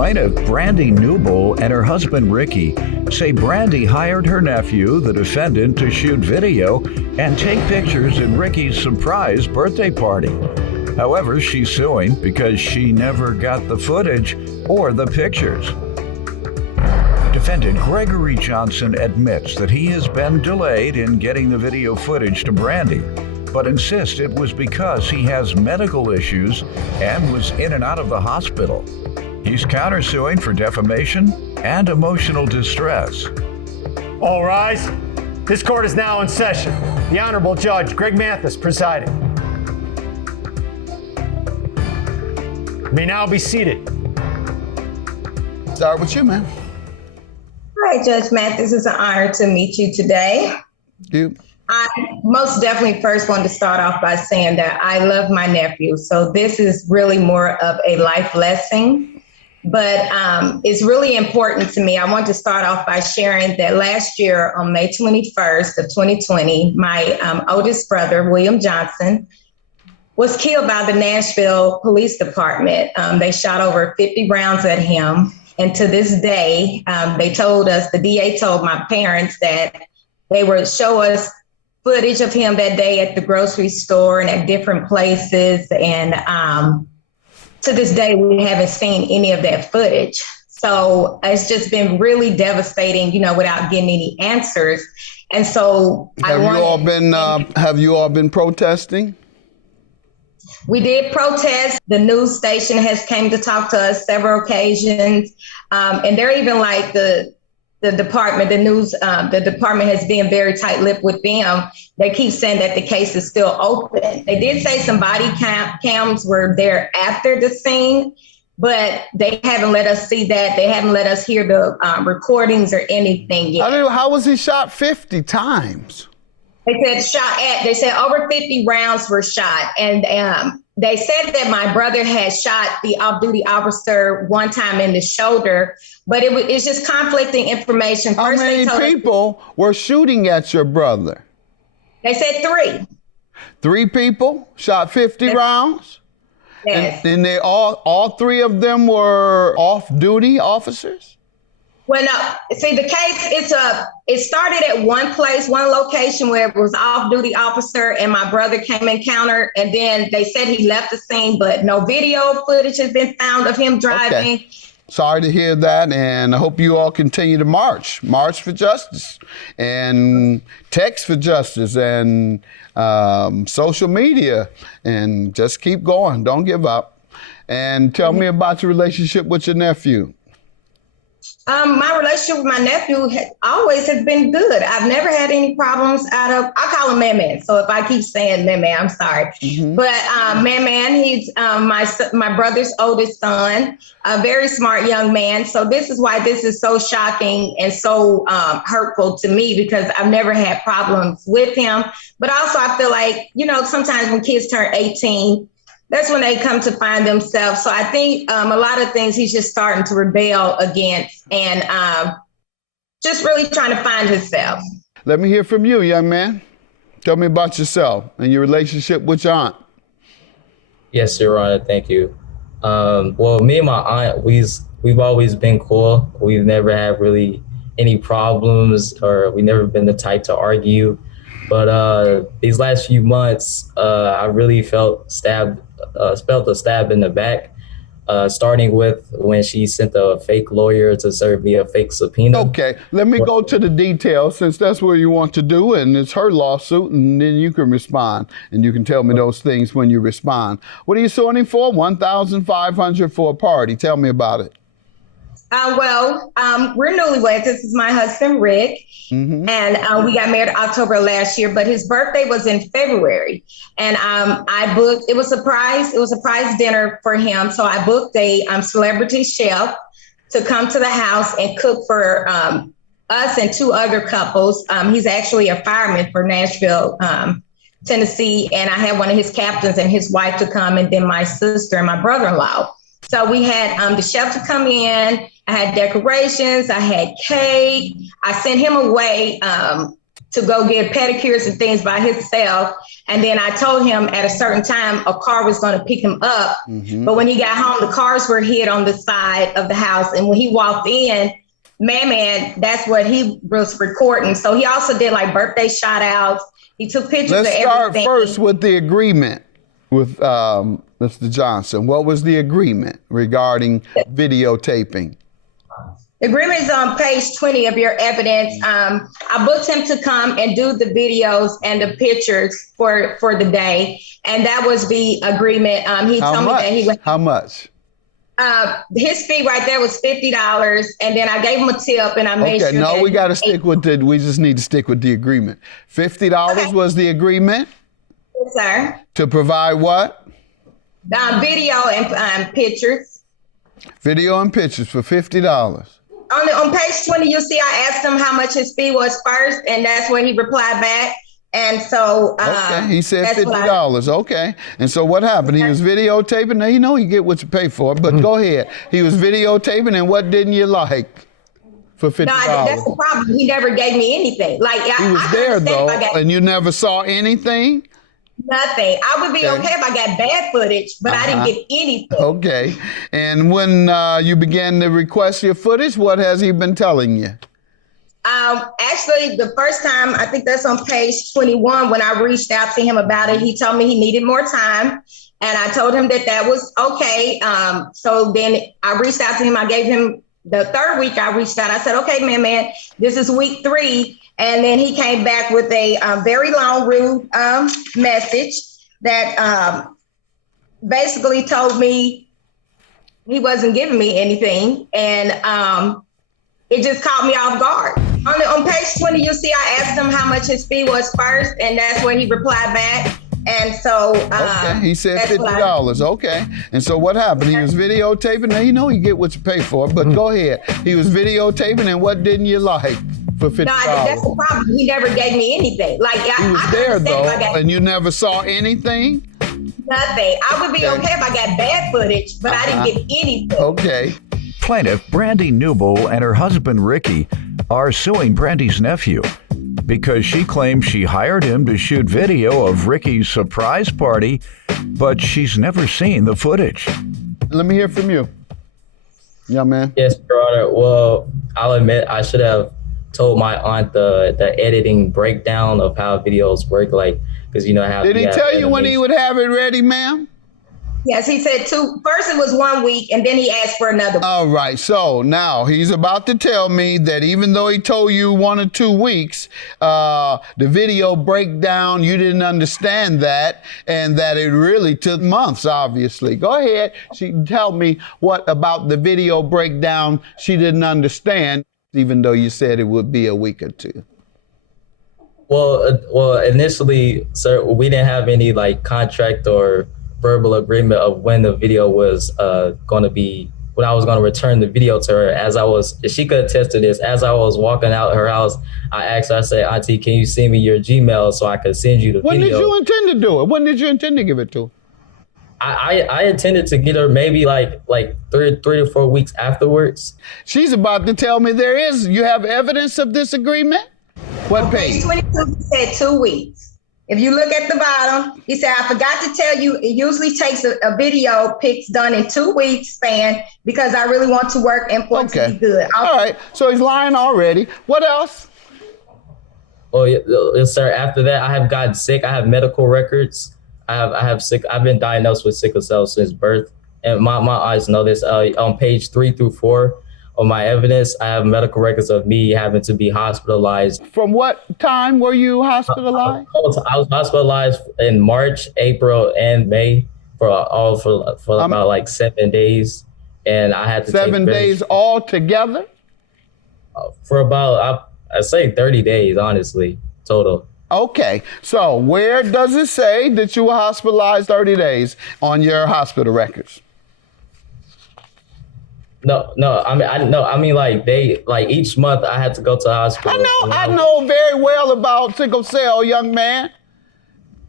Plaintiff Brandy Newble and her husband Ricky say Brandy hired her nephew, the defendant, to shoot video and take pictures at Ricky's surprise birthday party. However, she's suing because she never got the footage or the pictures. Defendant Gregory Johnson admits that he has been delayed in getting the video footage to Brandy, but insists it was because he has medical issues and was in and out of the hospital. He's countersuing for defamation and emotional distress. All rise. This court is now in session. The Honorable Judge Greg Mathis presiding. May now be seated. Start with you, man. Hi, Judge Mathis. It's an honor to meet you today. You. I most definitely first want to start off by saying that I love my nephew. So this is really more of a life lesson. But it's really important to me. I want to start off by sharing that last year on May 21st of 2020, my oldest brother, William Johnson, was killed by the Nashville Police Department. They shot over 50 rounds at him. And to this day, they told us, the DA told my parents that they would show us footage of him that day at the grocery store and at different places. And to this day, we haven't seen any of that footage. So it's just been really devastating, without getting any answers. And so have you all been protesting? We did protest. The news station has came to talk to us several occasions. And they're even like the department, the department has been very tight-lipped with them. They keep saying that the case is still open. They did say some body cams were there after the scene, but they haven't let us see that. They haven't let us hear the recordings or anything yet. How was he shot 50 times? They said over 50 rounds were shot. And they said that my brother had shot the off-duty officer one time in the shoulder, but it's just conflicting information. How many people were shooting at your brother? They said 3. 3 people shot 50 rounds? Yes. And they all 3 of them were off-duty officers? Well, no. See, the case, it started at one place, one location where it was off-duty officer and my brother came and countered, and then they said he left the scene, but no video footage has been found of him driving. Okay. Sorry to hear that, and I hope you all continue to march for justice, and text for justice, and social media, and just keep going. Don't give up. And tell me about your relationship with your nephew. My relationship with my nephew always has been good. I've never had any problems I call him Man-Man. So if I keep saying Man-Man, I'm sorry. Mm-hmm. But Man-Man, he's my brother's oldest son, a very smart young man. So this is why this is so shocking and so hurtful to me, because I've never had problems with him. But also I feel like, sometimes when kids turn 18, that's when they come to find themselves. So I think a lot of things he's just starting to rebel against and just really trying to find himself. Let me hear from you, young man. Tell me about yourself and your relationship with your aunt. Yes, Your Honor. Thank you. Well, me and my aunt, we've always been cool. We've never had really any problems, or we've never been the type to argue. But these last few months, I really felt a stab in the back, starting with when she sent a fake lawyer to serve me a fake subpoena. Okay, let me go to the details, since that's what you want to do, and it's her lawsuit, and then you can respond, and you can tell me those things when you respond. What are you suing him for? $1,500 for a party. Tell me about it. We're newlyweds. This is my husband, Rick. Mm-hmm. And we got married October last year, but his birthday was in February. And I booked, it was a surprise dinner for him. So I booked a celebrity chef to come to the house and cook for us and 2 other couples. He's actually a fireman for Nashville, Tennessee. And I had one of his captains and his wife to come, and then my sister and my brother-in-law. So we had the chef to come in. I had decorations. I had cake. I sent him away to go get pedicures and things by himself. And then I told him at a certain time a car was going to pick him up. But when he got home, the cars were hid on the side of the house. And when he walked in, that's what he was recording. So he also did like birthday shout outs. He took pictures of everything. Let's start first with the agreement with Mr. Johnson. What was the agreement regarding videotaping? The agreement is on page 20 of your evidence. I booked him to come and do the videos and the pictures for the day. And that was the agreement. He told me that he would. How much? His fee right there was $50. And then I gave him a tip and I made sure. No, we got to stick with we just need to stick with the agreement. $50 was the agreement? Yes, sir. To provide what? Video and pictures. Video and pictures for $50. On page 20, you'll see I asked him how much his fee was first, and that's when he replied back. And so okay, he said $50. Okay. And so what happened? He was videotaping. Now, you get what you pay for, but go ahead. He was videotaping, and what didn't you like for $50? No, that's the problem. He never gave me anything. Like he was there though, and you never saw anything? Nothing. I would be okay if I got bad footage, but I didn't get anything. Okay. And when you began to request your footage, what has he been telling you? Actually, the first time, I think that's on page 21, when I reached out to him about it, he told me he needed more time. And I told him that was okay. So then I reached out to him. I gave him the third week I reached out. I said, okay, man, this is week 3. And then he came back with a very long, rude message that basically told me he wasn't giving me anything. And it just caught me off guard. On page 20, you'll see I asked him how much his fee was first, and that's when he replied back. And so okay, he said $50. Okay. And so what happened? He was videotaping. Now, you get what you pay for, but go ahead. He was videotaping, and what didn't you like for $50? No, that's the problem. He never gave me anything. Like he was there though, and you never saw anything? Nothing. I would be okay if I got bad footage, but I didn't get anything. Okay. Plaintiff Brandy Newble and her husband Ricky are suing Brandy's nephew because she claims she hired him to shoot video of Ricky's surprise party, but she's never seen the footage. Let me hear from you, young man. Yes, Your Honor. Well, I'll admit I should have told my aunt the editing breakdown of how videos work, because how. Did he tell you when he would have it ready, ma'am? Yes, he said first it was 1 week, and then he asked for another week. All right, so now he's about to tell me that even though he told you 1 or 2 weeks, the video breakdown, you didn't understand that, and that it really took months, obviously. Go ahead, tell me what about the video breakdown she didn't understand, even though you said it would be a week or 2. Well, initially, sir, we didn't have any contract or verbal agreement of when the video was going to be, when I was going to return the video to her. She could attest to this, as I was walking out her house, I asked her, I said, Auntie, can you send me your Gmail so I could send you the video? When did you intend to do it? When did you intend to give it to her? I intended to get her maybe like 3 to 4 weeks afterwards. She's about to tell me you have evidence of this agreement? What page? 22 said 2 weeks. If you look at the bottom, he said, I forgot to tell you, it usually takes a video pics done in 2 weeks span because I really want to work and for it to be good. All right, so he's lying already. What else? Oh, yes, sir. After that, I have gotten sick. I have medical records. I've been diagnosed with sickle cell since birth. And my eyes know this. On page 3 through 4 of my evidence, I have medical records of me having to be hospitalized. From what time were you hospitalized? I was hospitalized in March, April, and May for about 7 days. And I had to 7 days all together? For about, I say 30 days, honestly, total. Okay, so where does it say that you were hospitalized 30 days on your hospital records? No. I mean, each month I had to go to the hospital. I know very well about sickle cell, young man.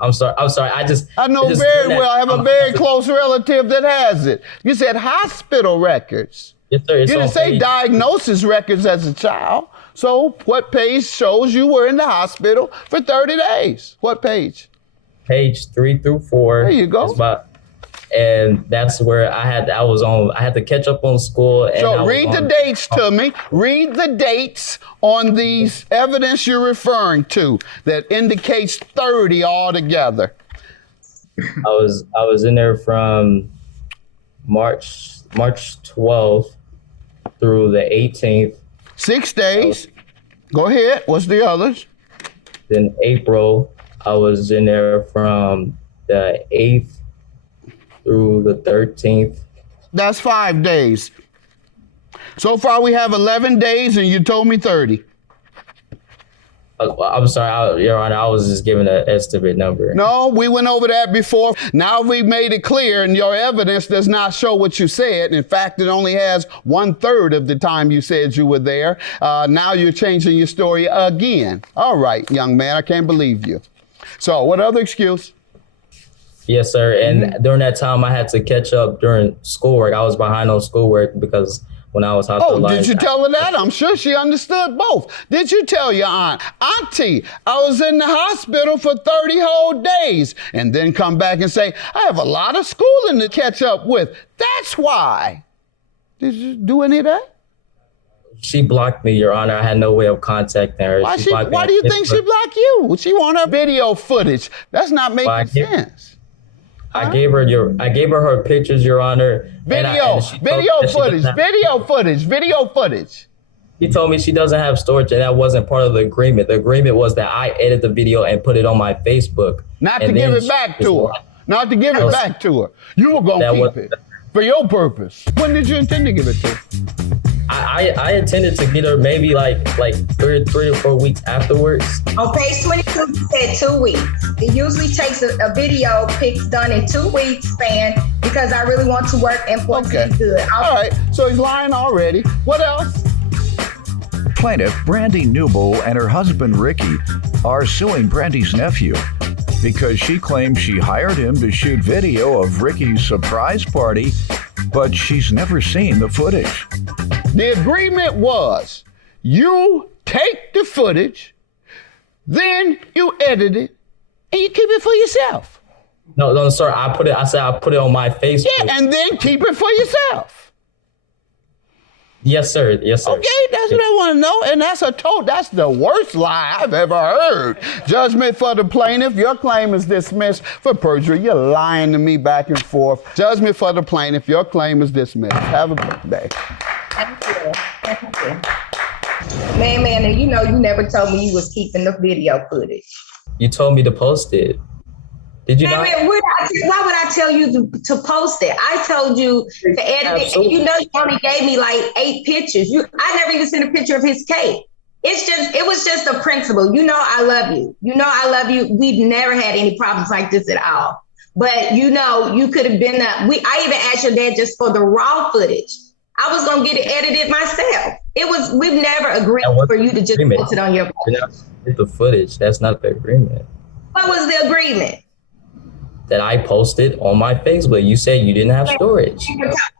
I'm sorry. I know very well. I have a very close relative that has it. You said hospital records. Yes, sir. You didn't say diagnosis records as a child. So what page shows you were in the hospital for 30 days? What page? Page 3 through 4. There you go. And that's where I had to catch up on school. And So read the dates to me. Read the dates on these evidence you're referring to that indicates 30 altogether. I was in there from March 12th through the 18th. 6 days. Go ahead. What's the others? Then April, I was in there from the 8th through the 13th. That's 5 days. So far we have 11 days and you told me 30. I'm sorry, Your Honor, I was just giving an estimate number. No, we went over that before. Now we've made it clear and your evidence does not show what you said. In fact, it only has 1/3 of the time you said you were there. Now you're changing your story again. All right, young man, I can't believe you. So what other excuse? Yes, sir. And during that time, I had to catch up during schoolwork. I was behind on schoolwork because when I was hospitalized. Oh, did you tell her that? I'm sure she understood both. Did you tell your aunt, Auntie, I was in the hospital for 30 whole days, and then come back and say, I have a lot of schooling to catch up with. That's why. Did you do any of that? She blocked me, Your Honor. I had no way of contacting her. Why do you think she blocked you? She want her video footage. That's not making sense. I gave her her pictures, Your Honor. Video footage. She told me she doesn't have storage, and that wasn't part of the agreement. The agreement was that I edit the video and put it on my Facebook. Not to give it back to her. Not to give it back to her. You were gonna keep it for your purpose. When did you intend to give it to her? I intended to get her maybe like 3 or 4 weeks afterwards. On page 22, you said 2 weeks. It usually takes a video pics done in 2 weeks span because I really want to work and want to be good. All right, so he's lying already. What else? Plaintiff Brandy Newble and her husband Ricky are suing Brandy's nephew because she claims she hired him to shoot video of Ricky's surprise party, but she's never seen the footage. The agreement was you take the footage, then you edit it, and you keep it for yourself. No, sir. I said I put it on my Facebook. Yeah, and then keep it for yourself. Yes, sir. Yes, sir. Okay, that's what I want to know. And that's the worst lie I've ever heard. Judgment for the plaintiff. Your claim is dismissed for perjury. You're lying to me back and forth. Judgment for the plaintiff. Your claim is dismissed. Have a good day. Thank you. Man, and you know you never told me you was keeping the video footage. You told me to post it. Did you not? Why would I tell you to post it? I told you to edit it. And you know you only gave me like 8 pictures. I never even seen a picture of his cake. It was just a principle. You know I love you. You know I love you. We've never had any problems like this at all. But you know, you could have been I even asked your dad just for the raw footage. I was gonna get it edited myself. We've never agreed for you to just post it on your post. The footage, that's not the agreement. What was the agreement? That I posted on my Facebook. You said you didn't have storage.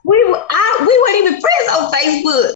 We weren't even friends on Facebook.